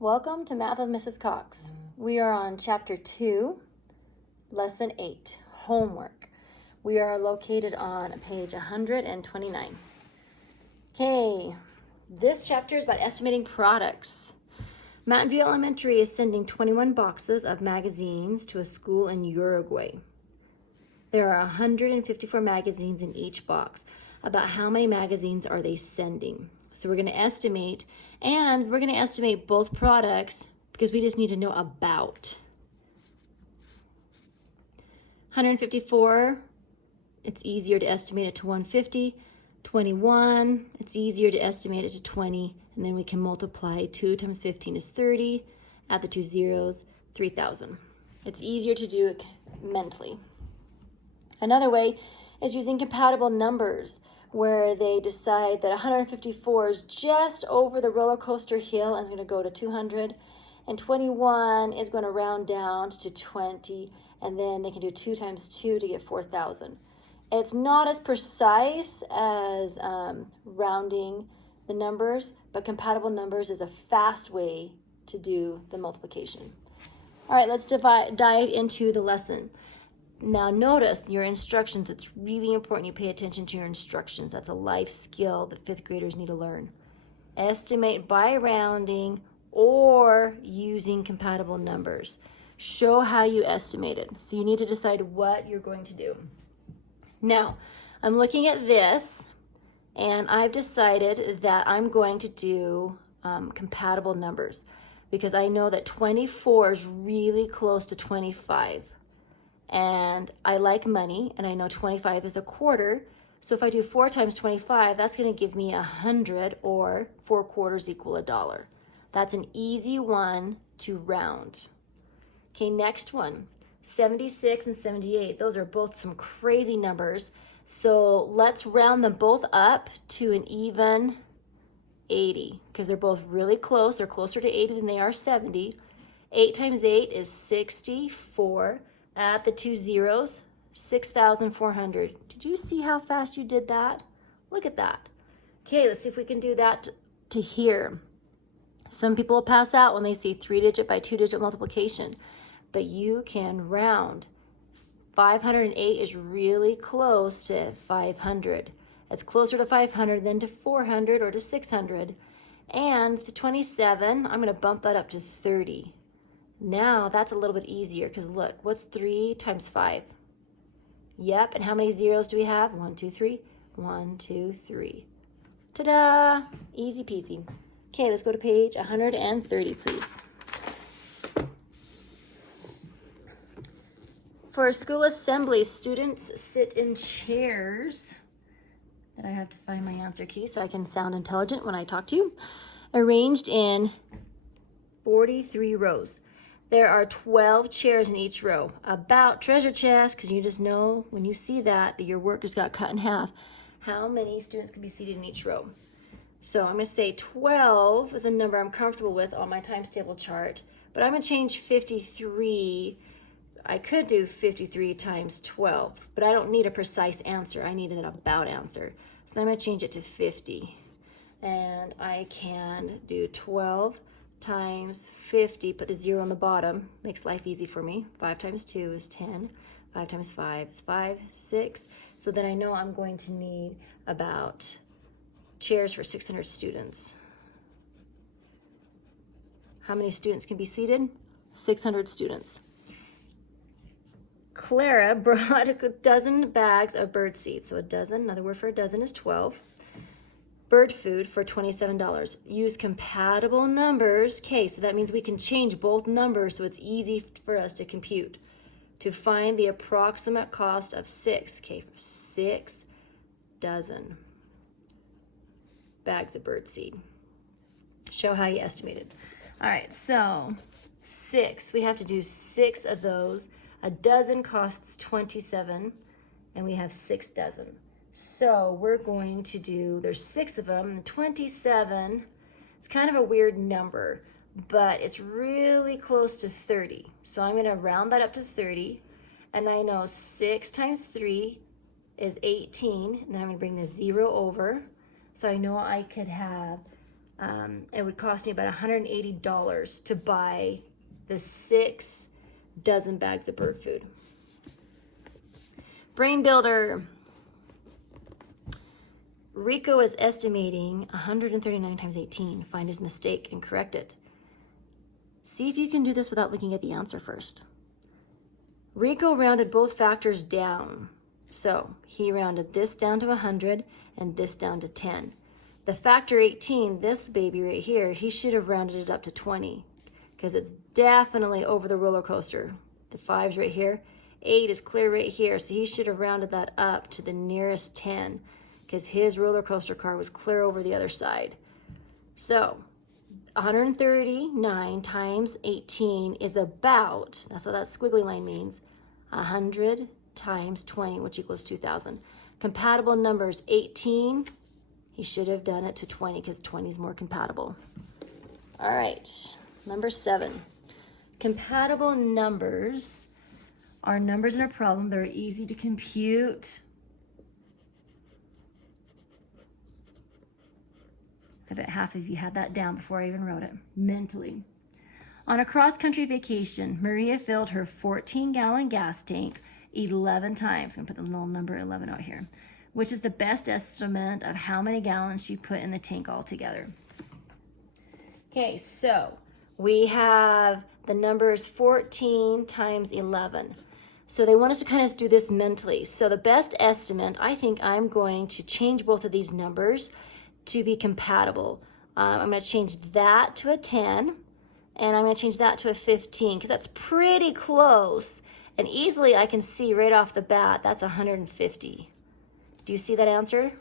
Welcome to Math with Mrs. Cox. We are on Chapter 2, Lesson 8, Homework. We are located on page 129. Okay, this chapter is about estimating products. Mountain View Elementary is sending 21 boxes of magazines to a school in Uruguay. There are 154 magazines in each box. About how many magazines are they sending? So we're going to estimate, and we're going to estimate both products because we just need to know about. 154, it's easier to estimate it to 150. 21, it's easier to estimate it to 20, and then we can multiply. 2 times 15 is 30. Add the two zeros, 3,000. It's easier to do it mentally. Another way is using compatible numbers, where they decide that 154 is just over the roller coaster hill and is going to go to 200, and 21 is going to round down to 20, and then they can do 2 times 2 to get 4,000. It's not as precise as rounding the numbers, but compatible numbers is a fast way to do the multiplication. All right, let's dive into the lesson. Now notice your instructions. It's really important you pay attention to your instructions. That's a life skill that 5th graders need to learn. Estimate by rounding or using compatible numbers. Show how you estimate it. So you need to decide what you're going to do. Now, I'm looking at this, and I've decided that I'm going to do compatible numbers because I know that 24 is really close to 25. And I like money, and I know 25 is a quarter. So if I do 4 times 25, that's going to give me 100, or 4 quarters equal $1. That's an easy one to round. Okay, next one, 76 and 78. Those are both some crazy numbers. So let's round them both up to an even 80, because they're both really close. They're closer to 80 than they are 70. 8 times 8 is 64. Add the two zeros, 6,400. Did you see how fast you did that? Look at that. Okay, let's see if we can do that to here. Some people will pass out when they see 3-digit by 2-digit multiplication, but you can round. 508 is really close to 500. It's closer to 500 than to 400 or to 600. And the 27, I'm going to bump that up to 30. Now that's a little bit easier because look, what's 3 times 5? Yep, and how many zeros do we have? 1, 2, 3. 1, 2, 3. Ta-da! Easy peasy. Okay, let's go to page 130, please. For school assembly, students sit in chairs. That I have to find my answer key so I can sound intelligent when I talk to you. Arranged in 43 rows. There are 12 chairs in each row. About treasure chest, because you just know when you see that your work just got cut in half. How many students can be seated in each row? So I'm going to say 12 is a number I'm comfortable with on my times table chart, but I'm going to change 53. I could do 53 times 12, but I don't need a precise answer. I need an about answer. So I'm going to change it to 50. And I can do 12 times 50, put the 0 on the bottom, makes life easy for me. 5 times 2 is 10. 5 times 5 is 5, 6. So then I know I'm going to need about chairs for 600 students. How many students can be seated? 600 students. Clara brought a dozen bags of bird seed. So a dozen, another word for a dozen is 12. Bird food for $27. Use compatible numbers. Okay, so that means we can change both numbers so it's easy for us to compute. To find the approximate cost of 6. Okay, 6 dozen bags of bird seed. Show how you estimated. All right, so 6. We have to do 6 of those. A dozen costs 27, and we have 6 dozen. So we're going to do, there's 6 of them, 27. It's kind of a weird number, but it's really close to 30. So I'm going to round that up to 30, and I know 6 times 3 is 18, and then I'm going to bring the 0 over. So I know I could have It would cost me about $180 to buy the 6 dozen bags of bird food. Brain builder. Rico is estimating 139 times 18. Find his mistake and correct it. See if you can do this without looking at the answer first. Rico rounded both factors down. So he rounded this down to 100 and this down to 10. The factor 18, this baby right here, he should have rounded it up to 20 because it's definitely over the roller coaster. The 5's right here. 8 is clear right here, so he should have rounded that up to the nearest 10 because his roller coaster car was clear over the other side. So 139 times 18 is about, that's what that squiggly line means, 100 times 20, which equals 2,000. Compatible numbers, 18, he should have done it to 20 because 20 is more compatible. All right, number 7. Compatible numbers are numbers in a problem that are easy to compute. I bet half of you had that down before I even wrote it, mentally. On a cross-country vacation, Maria filled her 14-gallon gas tank 11 times. I'm going to put the little number 11 out here, which is the best estimate of how many gallons she put in the tank altogether. Okay, so we have the numbers 14 times 11. So they want us to kind of do this mentally. So the best estimate, I think I'm going to change both of these numbers to be compatible. I'm going to change that to a 10, and I'm going to change that to a 15, because that's pretty close. And easily I can see right off the bat, that's 150. Do you see that answer?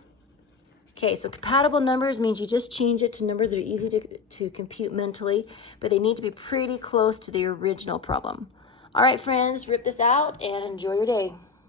Okay, so compatible numbers means you just change it to numbers that are easy to compute mentally, but they need to be pretty close to the original problem. All right, friends, rip this out and enjoy your day.